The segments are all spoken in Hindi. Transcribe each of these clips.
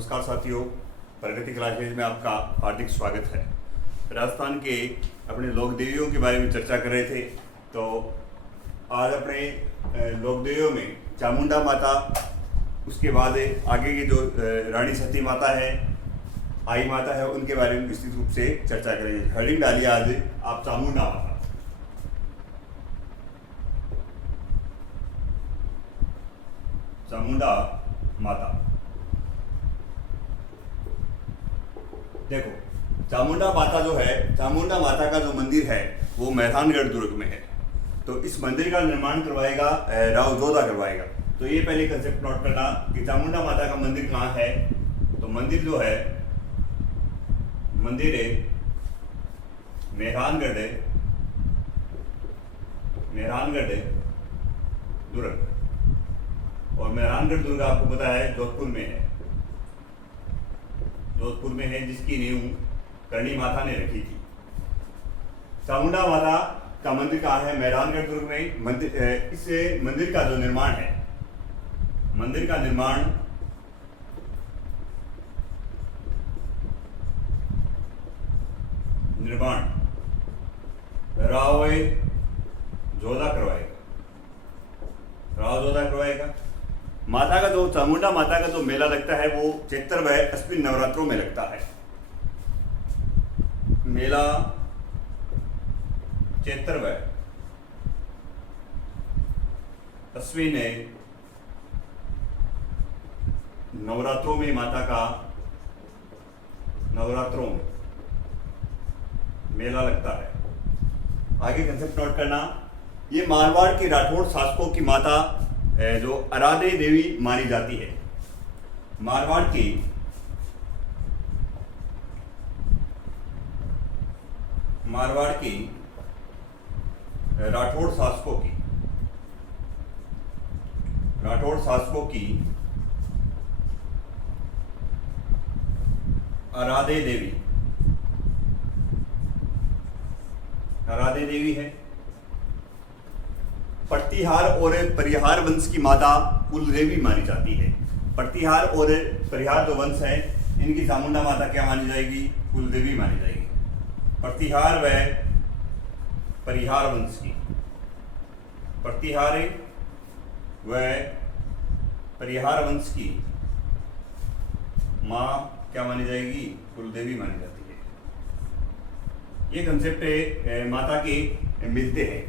नमस्कार साथियों, प्रगति क्लासेज में आपका हार्दिक स्वागत है। राजस्थान के अपने लोक देवियों के बारे में चर्चा कर रहे थे, तो आज अपने लोक देवियों में चामुंडा माता, उसके बाद आगे की जो रानी सती माता है, आई माता है, उनके बारे में विस्तृत रूप से चर्चा करेंगे। हेडिंग डालिए आज आप चामुंडा माता। चामुंडा माता, देखो चामुंडा माता जो है, चामुंडा माता का जो मंदिर है वो मेहरानगढ़ दुर्ग में है। तो इस मंदिर का निर्माण करवाएगा राव जोधा करवाएगा। तो ये पहले कंसेप्ट नोट करना कि चामुंडा माता का मंदिर कहाँ है। तो मंदिर जो है, मंदिर है मेहरानगढ़ दुर्ग, और मेहरानगढ़ दुर्ग आपको पता है जोधपुर में है, जिसकी नींव करणी माता ने रखी थी। चामुंडा माता का मंदिर कहाँ है? मेहरानगढ़ दुर्ग में। मंदिर, इस मंदिर का जो निर्माण है, मंदिर का निर्माण राव जोधा करवाएगा। माता का जो चामुंडा माता का जो मेला लगता है वो चैत्र व अश्विन नवरात्रों में लगता है। मेला चैत्र व अश्विन नवरात्रों में नवरात्रों में मेला लगता है। आगे कंसेप्ट नोट करना, ये मारवाड़ के राठौड़ शासकों की माता जो आराध्य देवी मानी जाती है। मारवाड़ की राठौड़ शासकों की आराध्य देवी है। प्रतिहार और परिहार वंश की माता कुलदेवी मानी जाती है। प्रतिहार और परिहार जो वंश है, इनकी चामुंडा माता क्या मानी जाएगी? कुलदेवी मानी जाएगी। प्रतिहार व परिहार वंश की, प्रतिहार व परिहार वंश की माँ क्या मानी जाएगी? कुलदेवी मानी जाती है। ये कंसेप्ट माता के मिलते हैं।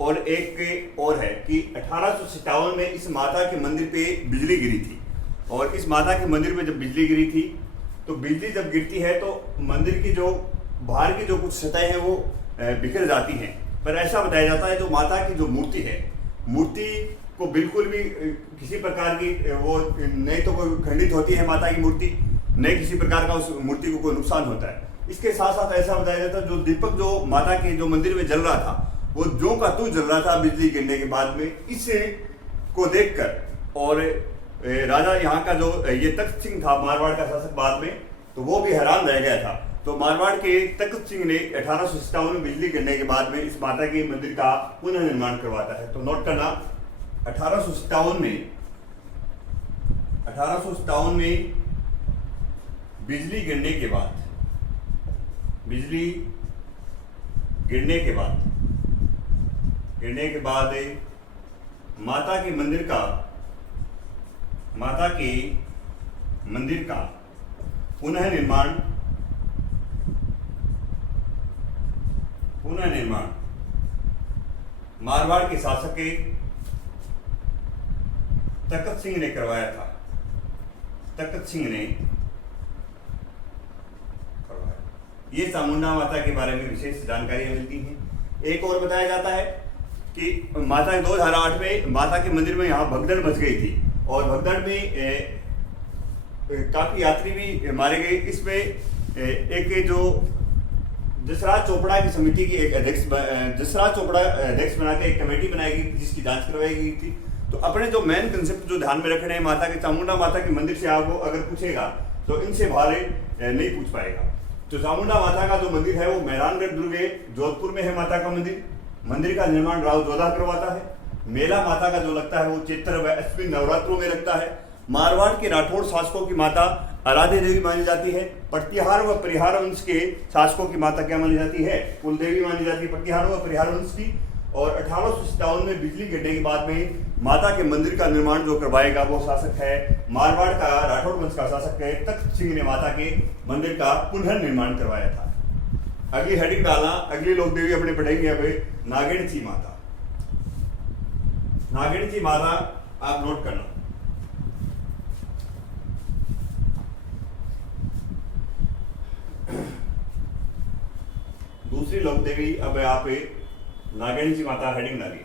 और एक और है कि 1857 में इस माता के मंदिर पे बिजली गिरी थी, और इस माता के मंदिर पे जब बिजली गिरी थी, तो बिजली जब गिरती है तो मंदिर की जो बाहर की जो कुछ सतह है वो बिखर जाती हैं। पर ऐसा बताया जाता है जो माता की जो मूर्ति है, मूर्ति को बिल्कुल भी किसी प्रकार की वो नहीं तो कोई खंडित होती है माता की मूर्ति, नहीं किसी प्रकार का उस मूर्ति को कोई नुकसान होता है। इसके साथ साथ ऐसा बताया जाता है जो दीपक जो माता के जो मंदिर में जल रहा था, वो जो का तू जल रहा था बिजली गिरने के बाद में। इसे को देखकर और राजा यहाँ का जो ये तख्त सिंह था, मारवाड़ का शासक बाद में, तो वो भी हैरान रह गया था। तो मारवाड़ के तख्त सिंह ने 1857 में बिजली गिरने के बाद में इस माता के मंदिर का पुनः निर्माण करवाता है। तो नोट करना, 1857 में बिजली गिरने के बाद माता के मंदिर का पुनः निर्माण मारवाड़ के शासक तख्त सिंह ने करवाया था। ये चामुंडा माता के बारे में विशेष जानकारियां मिलती हैं। एक और बताया जाता है कि माता 2008 में माता के मंदिर में यहाँ भगदड़ मच गई थी, और भगदड़ में काफी यात्री भी मारे गए। इसमें एक जो जसराज चोपड़ा की समिति की एक अध्यक्ष बना के एक कमेटी बनाई गई थी, जिसकी जांच करवाई गई थी। तो अपने जो मेन कंसेप्ट जो ध्यान में रखने हैं, माता के चामुंडा माता के मंदिर से आपको अगर पूछेगा तो इनसे बाहर नहीं पूछ पाएगा। तो चामुंडा माता का जो मंदिर है वो मेहरानगढ़ दुर्ग जोधपुर में है। माता का मंदिर का निर्माण राव जोधा करवाता है। मेला माता का जो लगता है वो चैत्र व अश्विन नवरात्रों में लगता है। मारवाड़ के राठौड़ शासकों की माता आराध्य देवी मानी जाती है। प्रतिहार व परिहार वंश के शासकों की माता क्या मानी जाती है? कुलदेवी मानी जाती है प्रतिहार व परिहार वंश की। और 1857 में बिजली गिरने के बाद में माता के मंदिर का निर्माण जो करवाएगा वो शासक है मारवाड़ का राठौड़ वंश का शासक है तख्त सिंह ने माता के मंदिर का पुनर्निर्माण करवाया था। अगली हेडिंग डालना, अगली लोक देवी अपने पढ़ेंगे अब नागिणची माता। नागिणची माता आप नोट करना। दूसरी लोक देवी अब यहाँ पे नागिणची माता हेडिंग डालिए।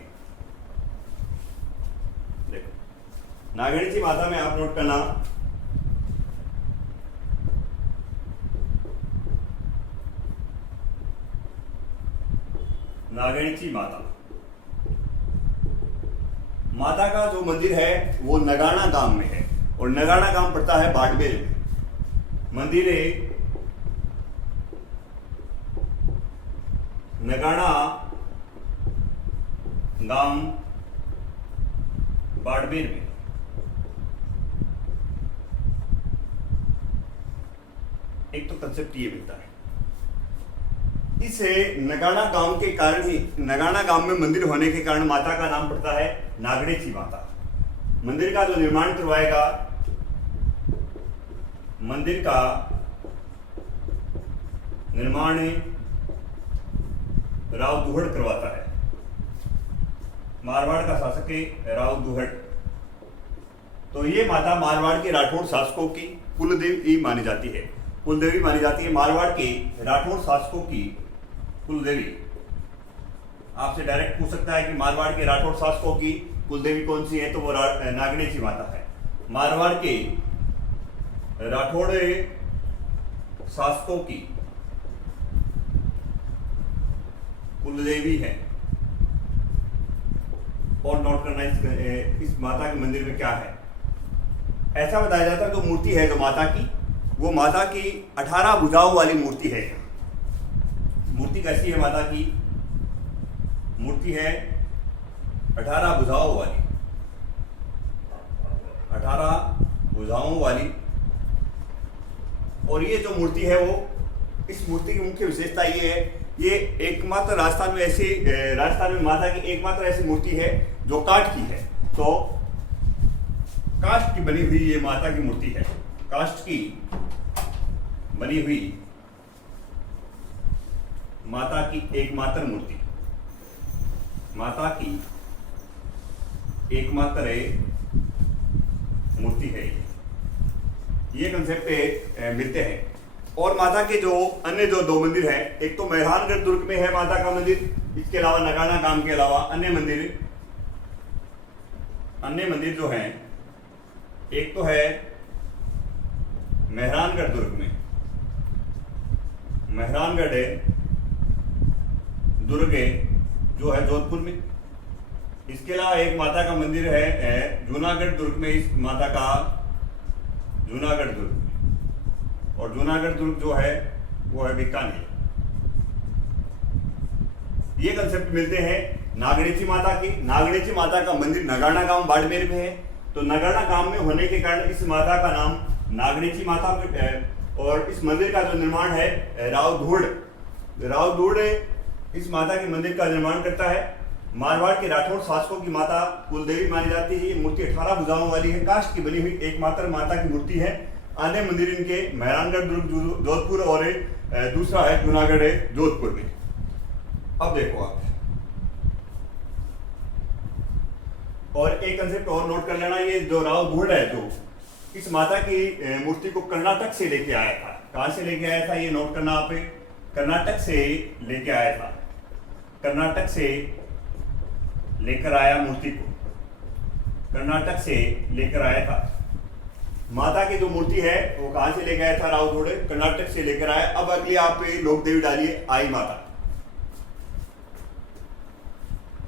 देखो नागिणची माता में आप नोट करना नागिणची माता। माता का जो मंदिर है वो नगाना गांव में है और नगाना गांव पड़ता है बाड़मेर में। मंदिर है नगाना गांव बाड़मेर में। एक तो कंसेप्ट ये मिलता है। इस नगाना गांव के कारण ही नगाना गांव में मंदिर होने के कारण माता का नाम पड़ता है नागणेची माता। मंदिर का जो निर्माण करवाएगा, मंदिर का निर्माण राव दुहड़ करवाता है। मारवाड़ का शासक है राव दुहड़। तो ये माता मारवाड़ के राठौड़ शासकों की कुलदेवी मानी जाती है। कुलदेवी मानी जाती है मारवाड़ के राठौड़ शासकों की कुलदेवी। आपसे डायरेक्ट पूछ सकता है कि मारवाड़ के राठौड़ शासकों की कुलदेवी कौन सी है, तो वो नागिणेची माता है। मारवाड़ के राठौड़ शासकों की कुलदेवी है। और नोट करना इस माता के मंदिर में क्या है। ऐसा बताया जाता है जो मूर्ति है जो माता की, वो माता की 18 भुजाओं वाली मूर्ति है। मूर्ति कैसी है माता की? मूर्ति है 18 भुजाओं वाली, 18 भुजाओं वाली। और ये जो मूर्ति है वो, इस मूर्ति की मुख्य विशेषता ये है, ये एकमात्र राजस्थान में माता की एकमात्र ऐसी मूर्ति है जो काठ की है। तो काष्ठ की बनी हुई ये माता की मूर्ति है। काष्ठ की बनी हुई माता की एकमात्र मूर्ति, माता की एकमात्र मूर्ति है। ये कंसेप्ट मिलते हैं। और माता के जो अन्य जो 2 मंदिर हैं, एक तो मेहरानगढ़ दुर्ग में है माता का मंदिर, इसके अलावा नगाना गांव के अलावा अन्य मंदिर जो हैं, एक तो है मेहरानगढ़ दुर्ग में, मेहरानगढ़ दुर्ग जो है जोधपुर में। इसके अलावा एक माता का मंदिर है जूनागढ़ दुर्ग में, इस माता का जूनागढ़ दुर्ग। और जूनागढ़ दुर्ग जो है वो है बीकानेर। ये कंसेप्ट मिलते हैं नागिणेची माता की। नागिणेची माता का मंदिर नगाना गांव बाड़मेर में है। तो नगाना गांव में होने के कारण इस माता का नाम नागिणेची माता है। और इस मंदिर का जो निर्माण है राव दुहड़ इस माता के मंदिर का निर्माण करता है। मारवाड़ के राठौड़ शासकों की माता कुलदेवी मानी जाती है। ये मूर्ति 18 भुजाओं वाली है, काष्ठ की बनी हुई एकमात्र माता की मूर्ति है। अन्य मंदिर इनके मेहरानगढ़ दुर्ग जोधपुर और दूसरा है जूनागढ़ जोधपुर में। अब देखो आप, और एक कंसेप्ट और नोट कर लेना, ये जो राव दुहड़ है जो इस माता की मूर्ति को कर्नाटक से लेके आया था। कहां से लेके आया था ये नोट करना आप, कर्नाटक से लेके आया था। कर्नाटक से लेकर आया मूर्ति को, कर्नाटक से लेकर आया था। माता की जो मूर्ति है वो कहां से लेकर आया था राव दुहड़, कर्नाटक से लेकर आया। अब अगली आप लोक देवी डालिए आई माता।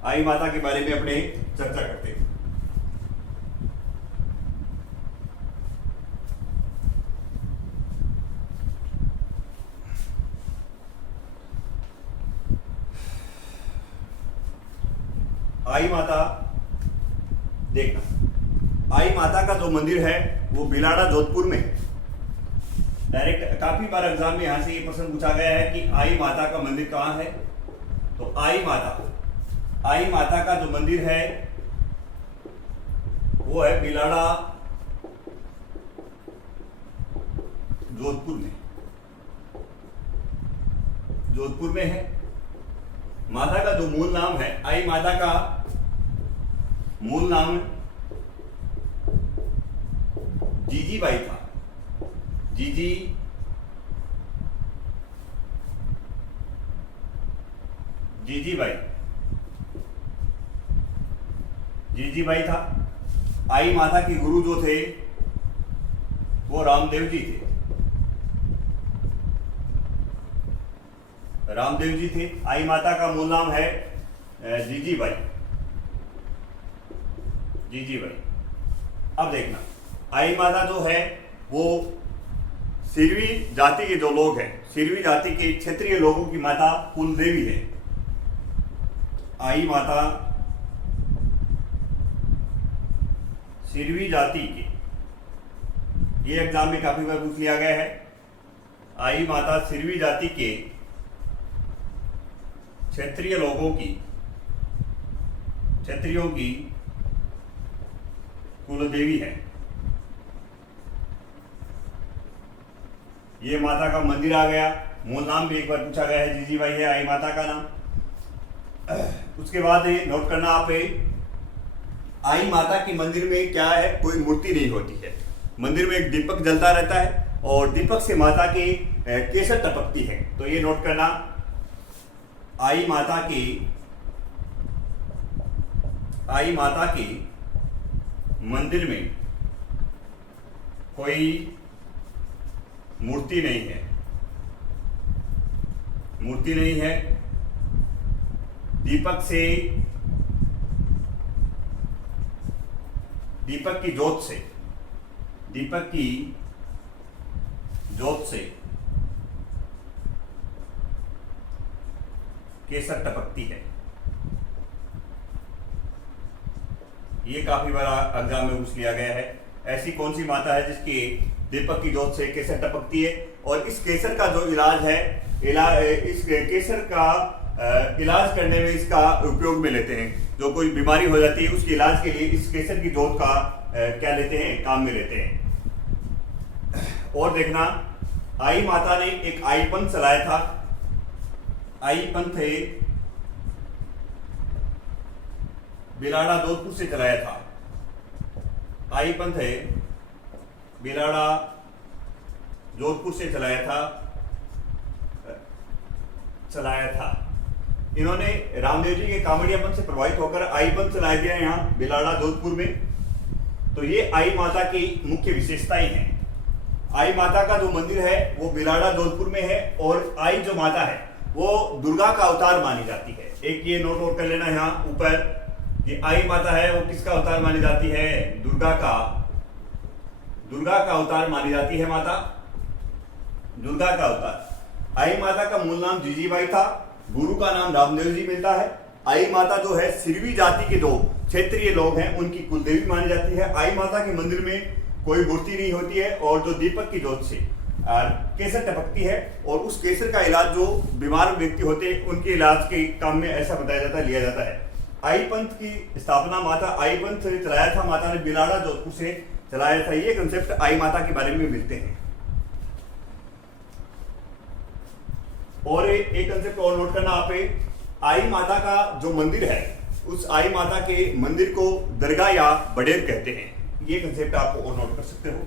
आई माता के बारे में अपने चर्चा करते हैं। आई माता देखना, आई माता का जो मंदिर है वो बिलाड़ा जोधपुर में है। डायरेक्ट काफी बार एग्जाम में यहाँ से ये प्रश्न पूछा गया है कि आई माता का मंदिर कहाँ है। तो आई माता का जो मंदिर है वो है बिलाड़ा जोधपुर में है। माता का जो मूल नाम है, आई माता का मूल नाम जीजीबाई था। जीजीबाई था। आई माता के गुरु जो थे वो रामदेव जी थे। आई माता का मूल नाम है जीजीबाई। अब देखना, आई माता जो है वो सिरवी जाति के जो लोग हैं, सिरवी जाति के क्षेत्रीय लोगों की माता कुल देवी है। आई माता सिरवी जाति के, ये एग्जाम में काफी बार पूछ लिया गया है। आई माता सिरवी जाति के क्षत्रियों की कुल देवी है। ये माता का मंदिर आ गया। मूल नाम भी एक बार पूछा गया है, जीजीबाई है आई माता का नाम। उसके बाद नोट करना आप, आई माता के मंदिर में क्या है, कोई मूर्ति नहीं होती है। मंदिर में एक दीपक जलता रहता है और दीपक से माता की केसर टपकती है। तो ये नोट करना, आई माता के मंदिर में कोई मूर्ति नहीं है। दीपक की जोत से केसर टपकती है। ये काफी बार एग्जाम में पूछ लिया गया है। ऐसी कौन सी माता है जिसकी दीपक की जोत से केसर टपकती है। और इस केसर का जो इलाज है, इस केसर का इलाज करने में इसका उपयोग में लेते हैं। जो कोई बीमारी हो जाती है उसके इलाज के लिए इस केसर की जोत का क्या लेते हैं, काम में लेते हैं। और देखना, आई माता ने एक आई पंथ चलाया था। आई पंथ बिलाड़ा जोधपुर से चलाया था। आई पंथ बिलाड़ा जोधपुर से चलाया था। इन्होंने रामदेव जी के कांवड़िया पंथ से प्रभावित होकर आई पंथ चलाया गया यहाँ बिलाड़ा जोधपुर में। तो ये आई माता की मुख्य विशेषताएं हैं। आई माता का जो मंदिर है वो बिलाड़ा जोधपुर में है। और आई जो माता है वो दुर्गा का अवतार मानी जाती है। एक ये नोट कर लेना यहाँ ऊपर कि आई माता है वो किसका अवतार मानी जाती है, दुर्गा का अवतार मानी जाती है माता, दुर्गा का अवतार। आई माता का मूल नाम जीजीबाई था, गुरु का नाम रामदेव जी मिलता है। आई माता जो है सिरवी जाति के जो क्षेत्रीय लोग हैं उनकी कुलदेवी मानी जाती है। आई माता के मंदिर में कोई मूर्ति नहीं होती है और जो दीपक की जोत से केसर टपकती है। और उस केसर का इलाज जो बीमार व्यक्ति होते हैं उनके इलाज के काम में ऐसा बताया जाता है, लिया जाता है। आई पंथ की स्थापना माता आई पंथ से चलाया था, माता ने बिलाड़ा जोधपुर से चलाया था। ये कंसेप्ट आई माता के बारे में मिलते हैं। और एक कंसेप्ट और नोट करना आप, आई माता का जो मंदिर है उस आई माता के मंदिर को दरगाह या बडेर कहते हैं। ये कंसेप्ट आप और नोट कर सकते हो।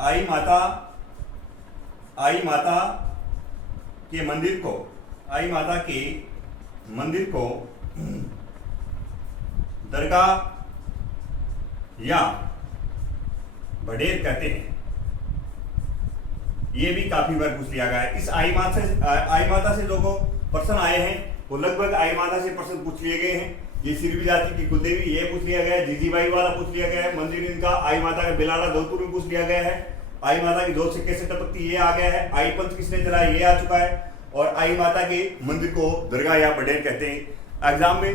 आई माता के मंदिर को दरगाह या बडेर कहते हैं। ये भी काफी बार पूछ लिया गया है। इस आई माता से जो प्रश्न आए हैं वो लगभग आई माता से प्रश्न पूछ लिए गए हैं। ये सिरवी जाति की कुलदेवी ये पूछ लिया गया है, जीजीबाई वाला पूछ लिया गया है, मंदिर इनका आई माता का बिलाड़ा जोधपुर में पूछ लिया गया है। आई माता की जोत से कैसे टपकती ये आ गया है। आई पंथ किसने चलाया ये आ चुका है। और आई माता के मंदिर को दरगाह या बडेर कहते हैं। एग्जाम में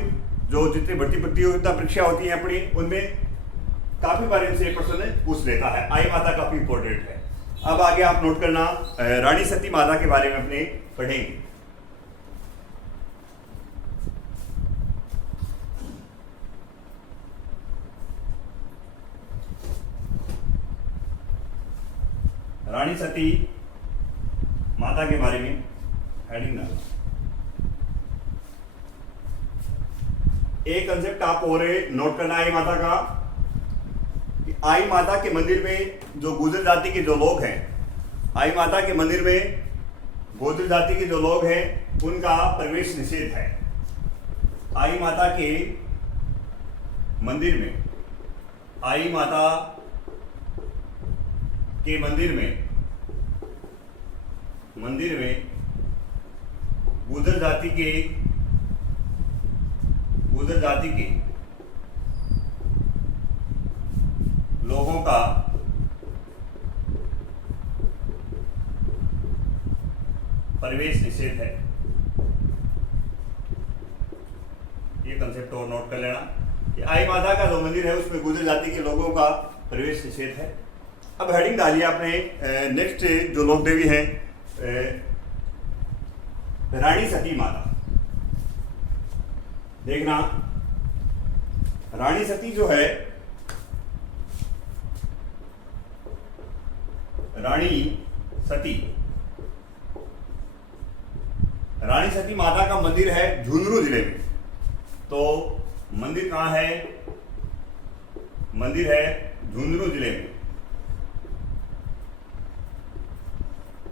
जो जितनी भर्ती प्रतियोगिता परीक्षा होती है अपनी, उनमें काफी बार इनसे प्रश्न पूछ लेता है। आई माता काफी इंपॉर्टेंट है। अब आगे आप नोट करना, रानी सती माता के बारे में अपने पढ़ेंगे। रानी सती माता के बारे में हेडिंग डालना। एक कंसेप्ट आप और नोट करना आई माता का, कि आई माता के मंदिर में जो गुर्जर जाति के जो लोग हैं, आई माता के मंदिर में गुर्जर जाति के जो लोग हैं उनका प्रवेश निषेध है। आई माता के मंदिर में, आई माता के मंदिर में गुर्जर जाति के लोगों का प्रवेश निषेध है। ये कंसेप्ट और नोट कर लेना कि आई माता का जो मंदिर है उसमें गुर्जर जाति के लोगों का प्रवेश निषेध है। अब हेडिंग डालिए आपने, नेक्स्ट जो लोक देवी है रानी सती माता। देखना, रानी सती जो है, रानी सती माता का मंदिर है झुंझुनू जिले में। तो मंदिर कहाँ है? मंदिर है झुंझुनू जिले में,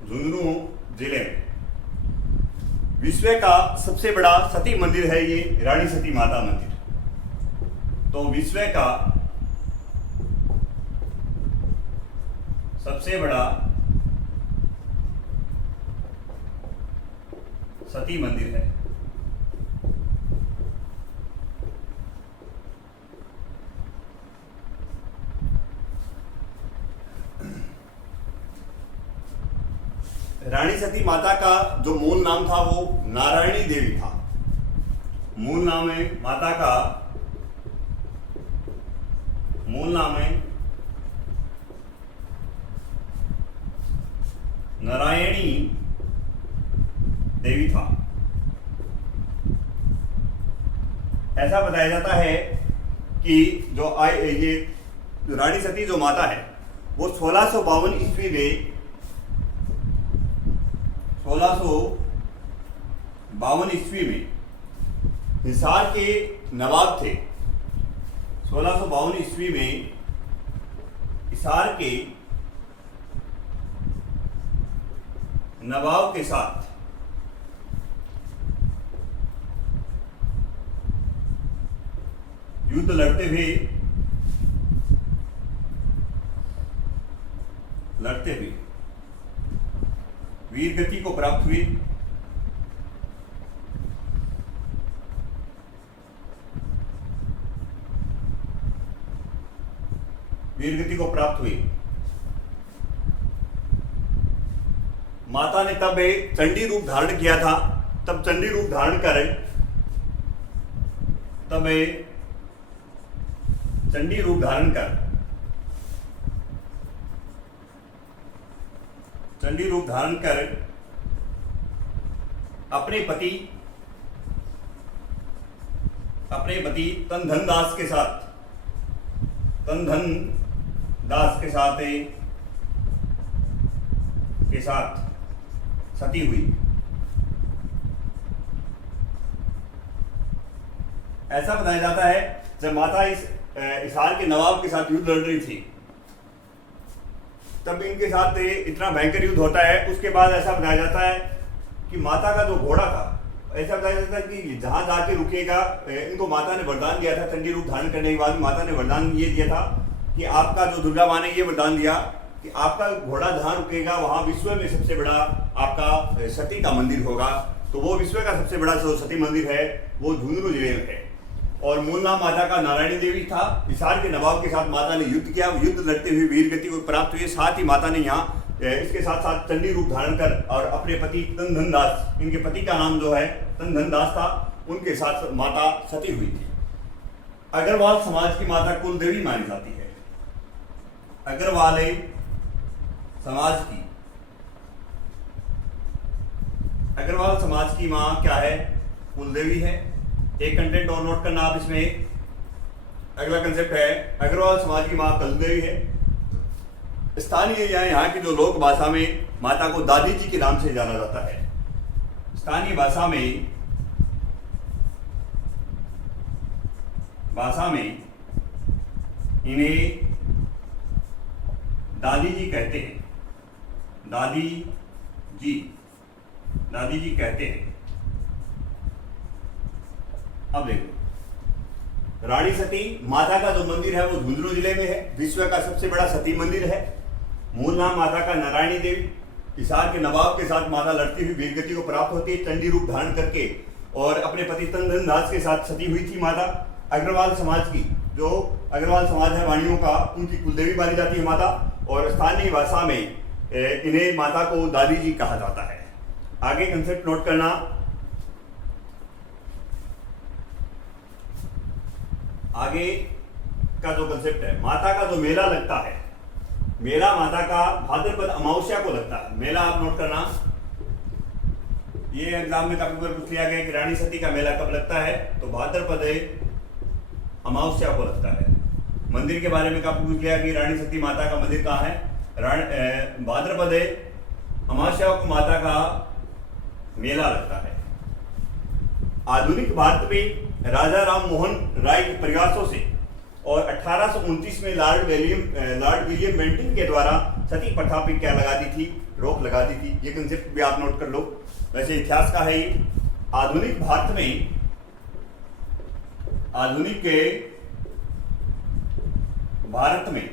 झुंझुनू जिले में। विश्व का सबसे बड़ा सती मंदिर है ये रानी सती माता मंदिर। तो विश्व का सबसे बड़ा सती मंदिर है। रानी सती माता का जो मूल नाम था वो नारायणी देवी था। मूल नाम है माता का, मूल नाम है नारायणी देवी था। ऐसा बताया जाता है कि जो ये रानी सती जो माता है वो 1652 ईस्वी में 1652 ईस्वी में हिसार के नवाब थे। 1652 ईस्वी में हिसार के नवाब के साथ युद्ध लड़ते हुए वीर गति को प्राप्त हुई। माता ने तब चंडी रूप धारण किया था। तब चंडी रूप धारण कर अपने पति तनधन दास के साथ सती हुई। ऐसा बताया जाता है जब माता इस हिसार के नवाब के साथ युद्ध लड़ रही थी तब इनके साथ इतना भयंकर युद्ध होता है। उसके बाद ऐसा बताया जाता है कि माता का जो घोड़ा था, ऐसा बताया जाता है कि जहां जाके रुकेगा, इनको माता ने वरदान दिया था। चंडी रूप धारण करने के बाद माता ने वरदान ये दिया था कि आपका जो दुर्गा माँ ने ये वरदान दिया कि आपका घोड़ा जहां रुकेगा वहां विश्व में सबसे बड़ा आपका सती का मंदिर होगा। तो वो विश्व का सबसे बड़ा जो सती मंदिर है वो झुंझुनू जिले में है। और मूल नाम माता का नारायणी देवी था। हिसार के नवाब के साथ माता ने युद्ध किया, युद्ध लड़ते हुए वीर गति को प्राप्त हुई। साथ ही माता ने यहाँ इसके साथ साथ चंडी रूप धारण कर और अपने पति तनधन दास, इनके पति का नाम जो है तनधन दास था, उनके साथ माता सती हुई थी। अग्रवाल समाज की माता कुल देवी मानी जाती है। अग्रवाल समाज की, अग्रवाल समाज की मां क्या है? कुलदेवी है। एक कंटेंट और नोट करना आप इसमें। अगला कंसेप्ट है अग्रवाल समाज की मां कुलदेवी है। स्थानीय या यहाँ की जो लोक भाषा में माता को दादी जी के नाम से जाना जाता है। स्थानीय भाषा में इन्हें दादी जी कहते हैं। दादी जी कहते हैं। अब देखो, रानी सती माता का जो मंदिर है वो झुंझुनू जिले में है। विश्व का सबसे बड़ा सती मंदिर है। मूल नाम माता का नारायणी देवी। हिसार के नवाब के साथ माता लड़ती हुई वीरगति को प्राप्त होती है, चंडी रूप धारण करके, और अपने पति तनधन दास के साथ सती हुई थी माता। अग्रवाल समाज की, जो अग्रवाल समाज है वाणियों का, उनकी कुलदेवी मानी जाती है माता, और स्थानीय भाषा में इन्हें माता को दादी जी कहा जाता है। आगे कंसेप्ट नोट करना। आगे का जो कंसेप्ट है, माता का जो मेला लगता है, मेला माता का भाद्रपद अमावस्या को लगता है। मेला आप नोट करना। ये एग्जाम में काफी बार पूछ लिया गया कि रानी सती का मेला कब लगता है, तो भाद्रपद अमावस्या को लगता है। मंदिर के बारे में काफी पूछ लिया कि रानी सती माता का मंदिर कहाँ है। भाद्रपद अमावस्या को माता का मेला लगता है। आधुनिक भारत में राजा राम मोहन राय के प्रयासों से और 1829 में लॉर्ड विलियम बेंटिंक के द्वारा सती प्रथा पे क्या लगा दी थी? रोक लगा दी थी। ये कंसेप्ट भी आप नोट कर लो। वैसे इतिहास का है ये। आधुनिक भारत में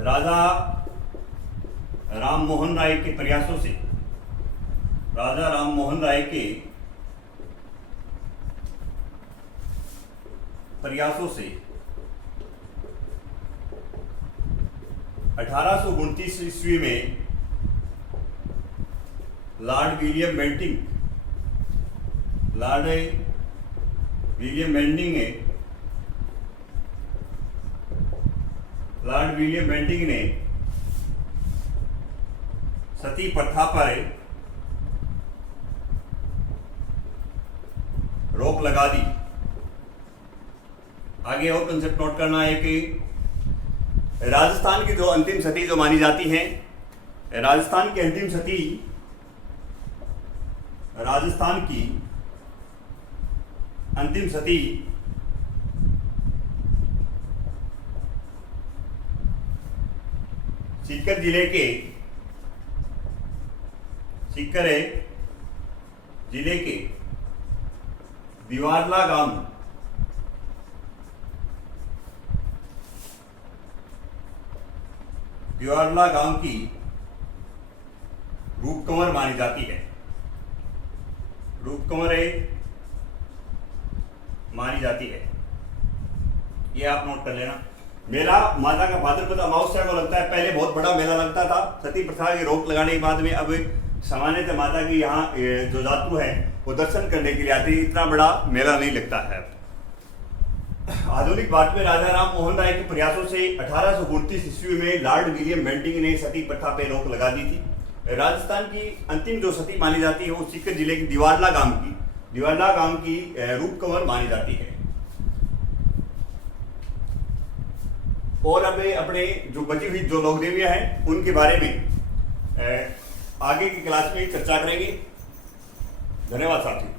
राजा राम मोहन राय के प्रयासों से, राजा राम मोहन राय के प्रयासों से 1829 ईस्वी में लॉर्ड विलियम बेंटिंक ने सती प्रथा पर रोक लगा दी। आगे और कंसेप्ट नोट करना है कि राजस्थान की जो अंतिम सती जो मानी जाती है, राजस्थान की अंतिम सती, सीकर जिले के दिवारला गांव की रूपकुंवर मानी जाती है। ये आप नोट कर लेना। मेला माता का भाद्रपद अमावस्या को लगता है। पहले बहुत बड़ा मेला लगता था। सती प्रथा की रोक लगाने के बाद में अब सामान्यतः माता की यहाँ जो जातरू है वो दर्शन करने के लिए आते हैं। इतना बड़ा मेला नहीं लगता है। आधुनिक भारत में राजा राम मोहन राय के प्रयासों से 1829 ईस्वी में लॉर्ड विलियम बेंटिंक ने सती प्रथा पे रोक लगा दी थी। राजस्थान की अंतिम जो सती मानी जाती है वो सीकर जिले के दिवारला गांव की रूपकुंवर मानी जाती है। और अब अपने जो बची हुई जो लोक देवियां हैं उनके बारे में आगे की क्लास में चर्चा करेंगे। धन्यवाद साथियों।